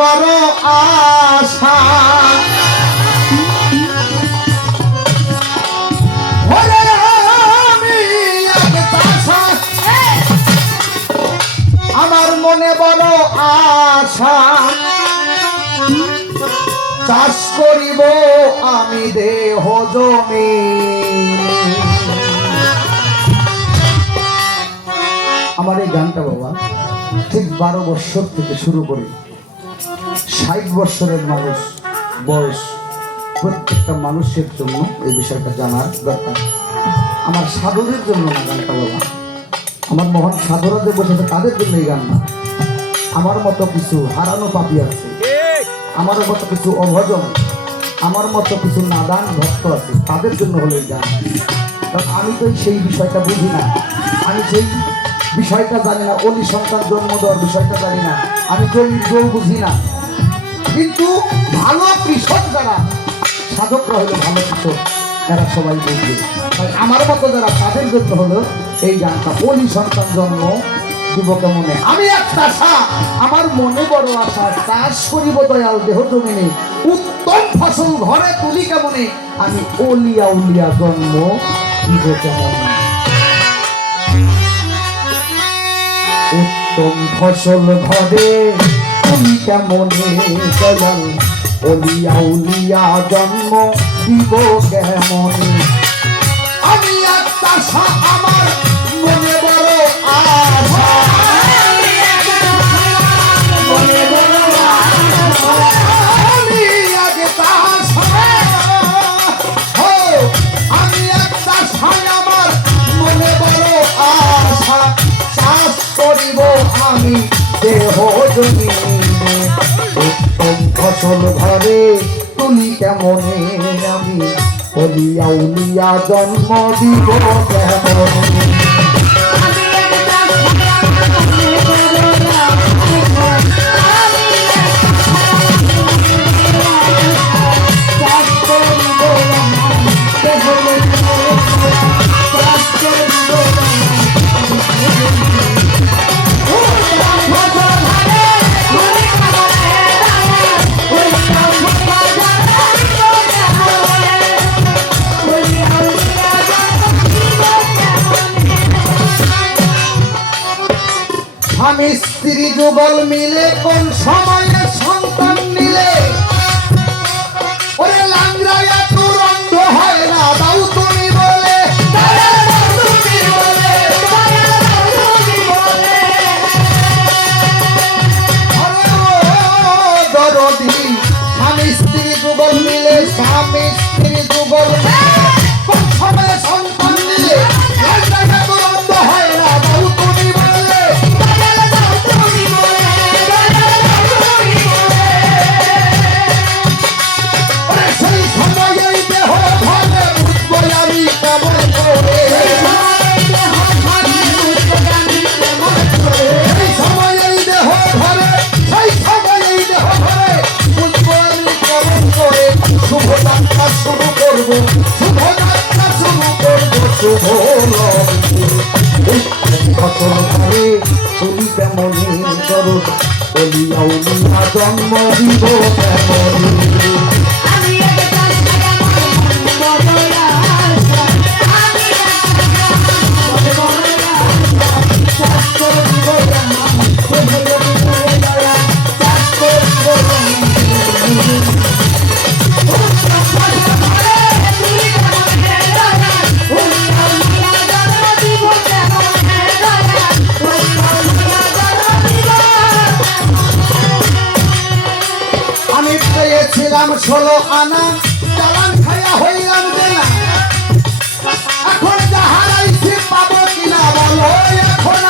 বড় আশা আমার মনে বড় আশা চাষ করিব আমি দেহ জমি আমার এই গানটা বাবা ঠিক 12 বছর থেকে শুরু করি 60 বছরের মানুষ বয়স প্রত্যেকটা মানুষের জন্য এই বিষয়টা জানার দরকার আমার সাধুদের জন্য না গানটা বাবা আমার মহান সাধুরা যে বসেছে তাদের জন্য এই গান না আমার মতো কিছু হারানো পাপী আছে আমার মতো কিছু অভজন আমার মতো কিছু নাদান ভক্ত আছে তাদের জন্য হলো এই গান কারণ আমি তো সেই বিষয়টা বুঝি না আমি সেই বিষয়টা জানি না অলি সন্তান জন্ম দেওয়ার বিষয়টা জানি না আমি জমির বুঝি না কিন্তু ভালো কৃষক যারা সাধকরা হলো ভালো কৃষক এরা সবাই বুঝবে তাই আমার মতো যারা তাদের জন্য হলো এই গানটা অলি সন্তান জন্ম দিব কেমনে আমি একটা আশা আমার মনে বড় আশা চাষ করিব দয়াল দেহ জমিনে উত্তম ফসল ঘরে তুলি কেমনে আমি অলিয়া উলিয়া জন্ম দিব কেমনে উত্তম ফসল ঘরে তুলি কেমনে দয়াল অলিয়া উলিয়া জন্ম দিব কেমনে আমি একটা আশা আমার মনে বড় আশা আমি একটা আশা আমার মনে বড় আশা চাষ করিব আমি দেহ জমিনে উত্তম ফসল ঘরে তুলি কেমনে আমি অলিয়া উলিয়া জন্ম দিব কেমনে স্বামী স্ত্রী যুগল মিলে কোন সময়ে সন্তান নিলে ওরে লাংড়াইয়া তোর অন্ধ হয় না দাও তুমি বলে দরদি স্বামী স্ত্রী যুগল মিলে স্বামী স্ত্রী যুগল কোন সময়ে সন্তান নিলে লাংড়াইয়া তোর অন্ধ হয় না দাও তুমি বলে জন্ম দিব আমি পেয়েছিলাম 16 আনা চালান খাইয়া হইলাম দেনা এখন যা হারাইছি পাবো কিনা বলো এখন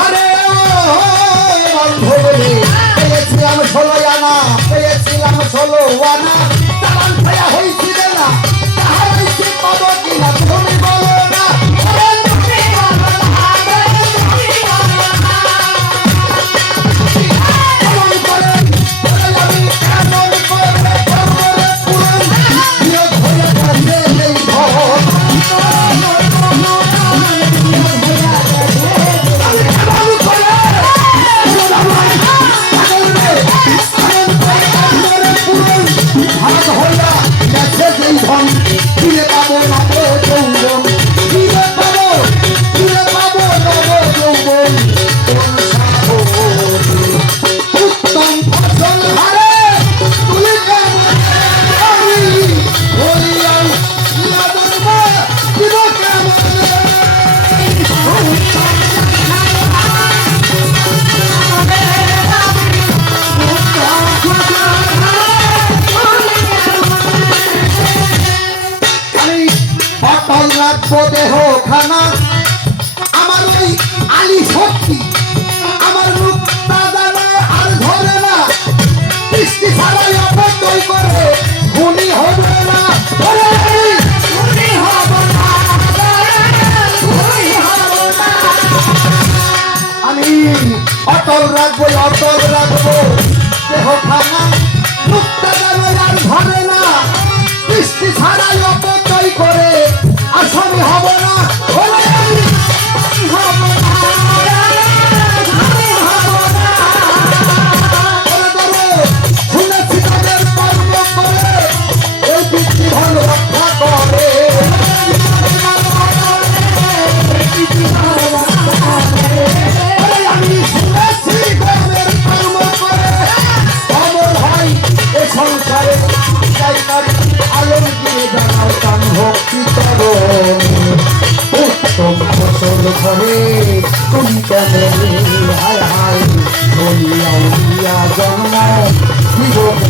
আরে পেয়েছিলাম 16 আনা পেয়েছিলাম 16 আনা চালান খাইয়া হইছি দেনা হারাইছি পাবো কিনা তুমি বলো না দেহখানা আমার ওই আলী শক্তি আমার মুখটা জানে আর ধরে না বৃষ্টি ছাড়াই অপচয় করে গুণী হবে না গুণী হব না আমি অটল রাখবো দেহখানা মুখটা জানে আর ধরে না বৃষ্টি ছাড়াই অপচয় করে আসামি হব না শুনেছি তাদের কর্ম করে এই পৃথিবীর রক্ষা করে আমি শুনেছি তাদের কর্ম করে অমর হয় এ সংসারে আলম দিয়ে জানাও কান ভক্তি করো উত্তম ফসল ঘরে তুমি কেন হায় হায় বলিয়া উলিয়া জন্ম জীবন